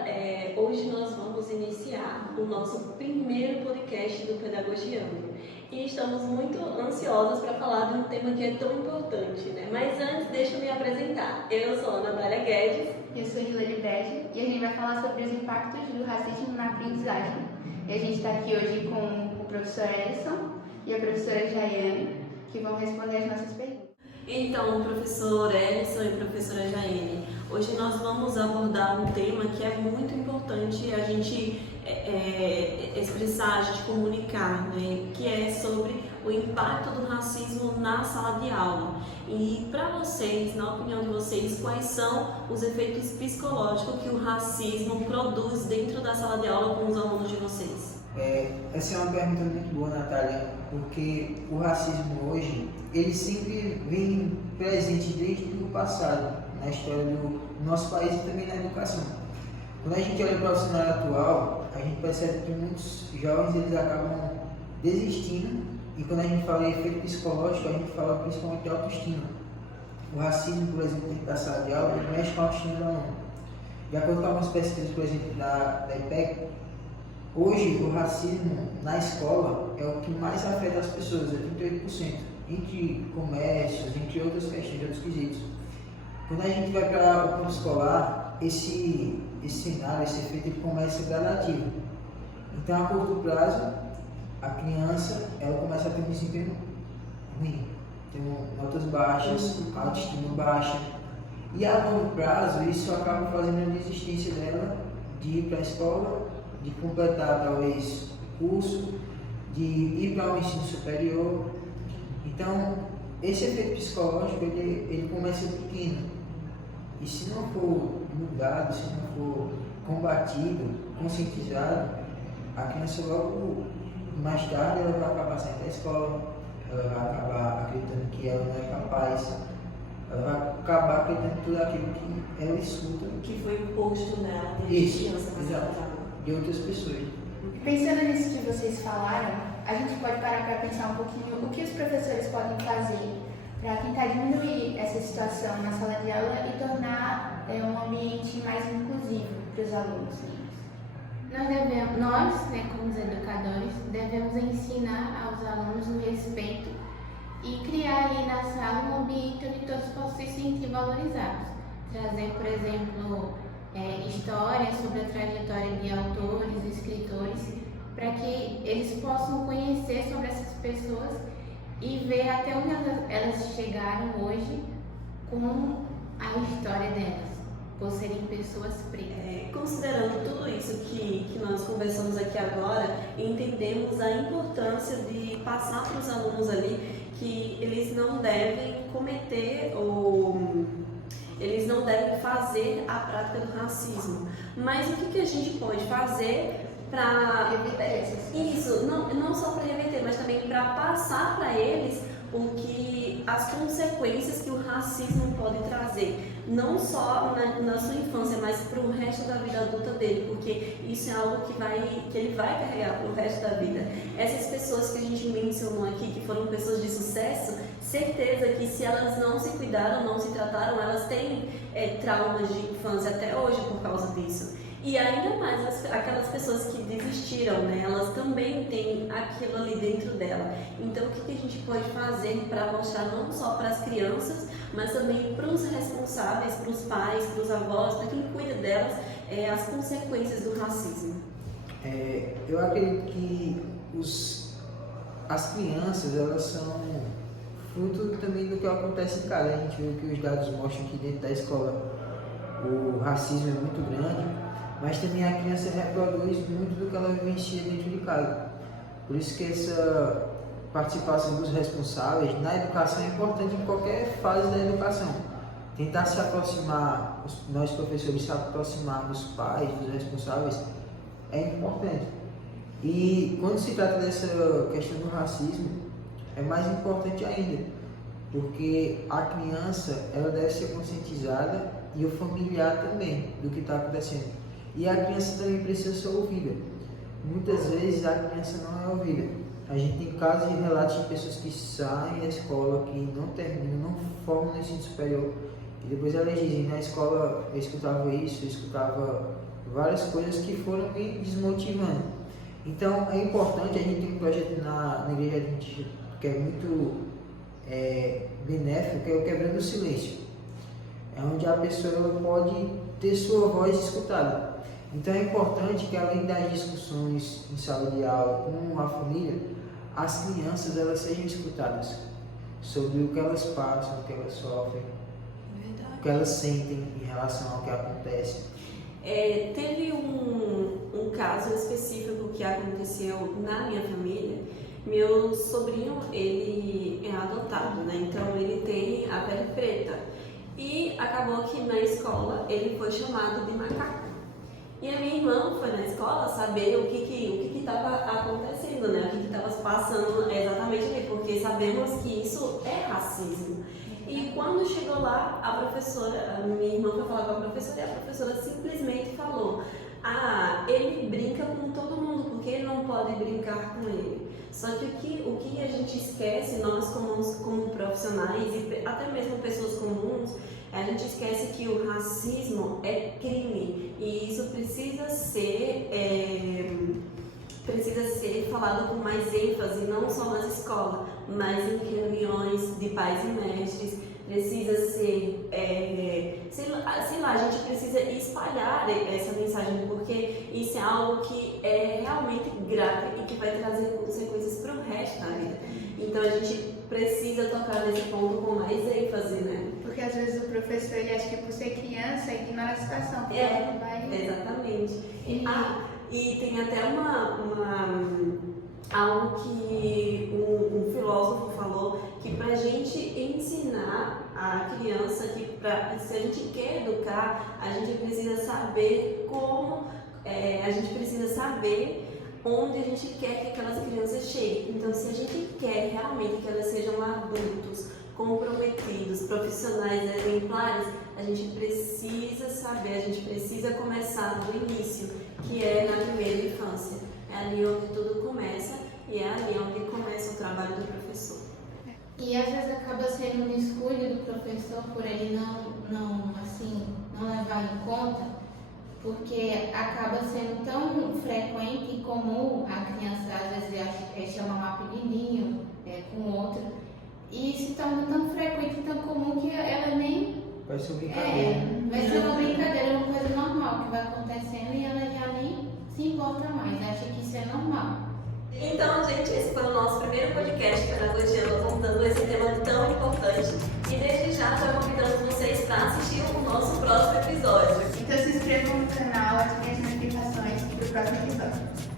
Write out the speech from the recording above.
dia. Hoje nós vamos iniciar o nosso primeiro podcast do Pedagogiando e estamos muito ansiosos para falar de um tema que é tão importante, né? Mas antes, deixa eu me apresentar. Eu sou a Natália Guedes. Eu sou a Hilary Brede e a gente vai falar sobre os impactos do racismo na aprendizagem. E a gente está aqui hoje com o professor Edson e a professora Jaiane, que vão responder as nossas perguntas. Então, professor Edson e professora Jaiane, hoje nós vamos abordar um tema que é muito importante a gente expressar, a gente comunicar, né? Que é sobre o impacto do racismo na sala de aula. E para vocês, na opinião de vocês, quais são os efeitos psicológicos que o racismo produz dentro da sala de aula com os alunos de vocês? Essa é uma pergunta muito boa, Natália, porque o racismo hoje, ele sempre vem presente desde o passado, na história do nosso país e também na educação. Quando a gente olha para o cenário atual, a gente percebe que muitos jovens eles acabam desistindo, e quando a gente fala em efeito psicológico, a gente fala principalmente de autoestima. O racismo, por exemplo, dentro da sala de aula, ele mexe com a autoestima do aluno. De acordo com algumas pesquisas, por exemplo, da IPEC, hoje o racismo na escola é o que mais afeta as pessoas, é 38%, entre comércios, entre outras questões, outros quesitos. Quando a gente vai para o campo escolar, esse cenário, esse efeito, ele começa gradativo. Então, a curto prazo, a criança ela começa a ter um desempenho ruim, tem notas baixas, autoestima baixa. E a longo prazo, isso acaba fazendo a desistência dela de ir para a escola, de completar talvez o curso, de ir para o ensino superior. Então, esse efeito psicológico ele começa pequeno. E se não for mudado, se não for combatido, conscientizado, a criança logo mais tarde ela vai acabar saindo da escola, ela vai acabar acreditando que ela não é capaz, ela vai acabar acreditando em tudo aquilo que ela escuta. Que foi imposto nela desde criança, exato, de outras pessoas. Pensando nisso que vocês falaram, a gente pode parar para pensar um pouquinho o que os professores podem fazer para tentar diminuir essa situação na sala de aula e tornar um ambiente mais inclusivo para os alunos. Nós, como os educadores, devemos ensinar aos alunos o respeito e criar ali na sala um ambiente onde todos possam se sentir valorizados. Trazer, por exemplo, histórias sobre a trajetória de autores, escritores, para que eles possam conhecer sobre essas pessoas e ver até onde elas chegaram hoje com a história delas, por serem pessoas pretas. Considerando tudo isso que nós conversamos aqui agora, entendemos a importância de passar para os alunos ali que eles não devem cometer ou eles não devem fazer a prática do racismo. Mas o que a gente pode fazer para reverter isso, não só para reverter, mas também para passar para eles as consequências que o racismo pode trazer, não só na sua infância, mas para o resto da vida adulta dele, porque isso é algo que ele vai carregar para o resto da vida. Essas pessoas que a gente mencionou aqui, que foram pessoas de sucesso, certeza que se elas não se cuidaram, não se trataram, elas têm traumas de infância até hoje por causa disso. E ainda mais aquelas pessoas que desistiram, né? Elas também têm aquilo ali dentro dela. Então, o que a gente pode fazer para mostrar não só para as crianças, mas também para os responsáveis, para os pais, para os avós, para quem cuida delas, as consequências do racismo? Eu acredito que as crianças, elas são fruto também do que acontece em casa. A gente vê que os dados mostram que dentro da escola o racismo é muito grande, mas também a criança reproduz muito do que ela vivencia dentro de casa. Por isso que essa participação dos responsáveis na educação é importante em qualquer fase da educação. Tentar se aproximar, nós professores se aproximar dos pais, dos responsáveis, é importante. E quando se trata dessa questão do racismo, é mais importante ainda, porque a criança ela deve ser conscientizada e o familiar também do que está acontecendo. E a criança também precisa ser ouvida. Muitas vezes a criança não é ouvida. A gente tem casos e relatos de pessoas que saem da escola, que não terminam, não formam no ensino superior, e depois elas dizem, na escola eu escutava isso, eu escutava várias coisas que foram me desmotivando. Então é importante, a gente tem um projeto na Igreja Adventista que é muito benéfico, que é o Quebrando o Silêncio. É onde a pessoa pode ter sua voz escutada. Então é importante que, além das discussões em sala de aula com a família, as crianças elas sejam escutadas sobre o que elas passam, o que elas sofrem, o que elas sentem em relação ao que acontece. Teve um caso específico que aconteceu na minha família. Meu sobrinho, ele é adotado, né? Então ele tem a pele preta. E acabou que na escola ele foi chamado de macaco. E a minha irmã foi na escola saber o que estava acontecendo, né? O que estava passando exatamente ali, porque sabemos que isso é racismo. E quando chegou lá, a minha irmã foi falar com a professora e a professora simplesmente falou: ele brinca com todo mundo, porque ele não pode brincar com ele. Só que o que a gente esquece, nós como profissionais e até mesmo pessoas comuns, a gente esquece que o racismo é crime e isso precisa ser falado com mais ênfase, não só nas escolas, mas em reuniões de pais e mestres. Precisa ser, sei lá, a gente precisa espalhar essa mensagem, porque isso é algo que é realmente grave e que vai trazer consequências para o resto da vida. Então a gente precisa tocar nesse ponto com mais ênfase, né? Porque às vezes o professor ele acha que por ser criança ignora a situação. Exatamente. E tem até algo que um filósofo falou, que para a gente ensinar a criança, se a gente quer educar, a gente precisa saber como, a gente precisa saber onde a gente quer que aquelas crianças cheguem. Então, se a gente quer realmente que elas sejam adultos, comprometidos, profissionais exemplares, a gente precisa saber, a gente precisa começar do início, que é na primeira infância. É ali onde tudo começa e é ali onde começa o trabalho do professor. E às vezes acaba sendo um descuido do professor por ele não levar em conta, porque acaba sendo tão frequente e comum a criança às vezes chamar um apelidinho com outro, e se torna tão frequente e tão comum que ela nem... Vai ser brincadeira. Vai ser uma brincadeira, uma coisa normal que vai acontecendo e ela já nem se importa mais, acha que isso é normal. Então, gente, esse foi o nosso primeiro podcast Pedagogia contando esse tema tão importante. E desde já estou convidando vocês para assistir o nosso próximo episódio. Então se inscrevam no canal, ativem as notificações para o próximo episódio.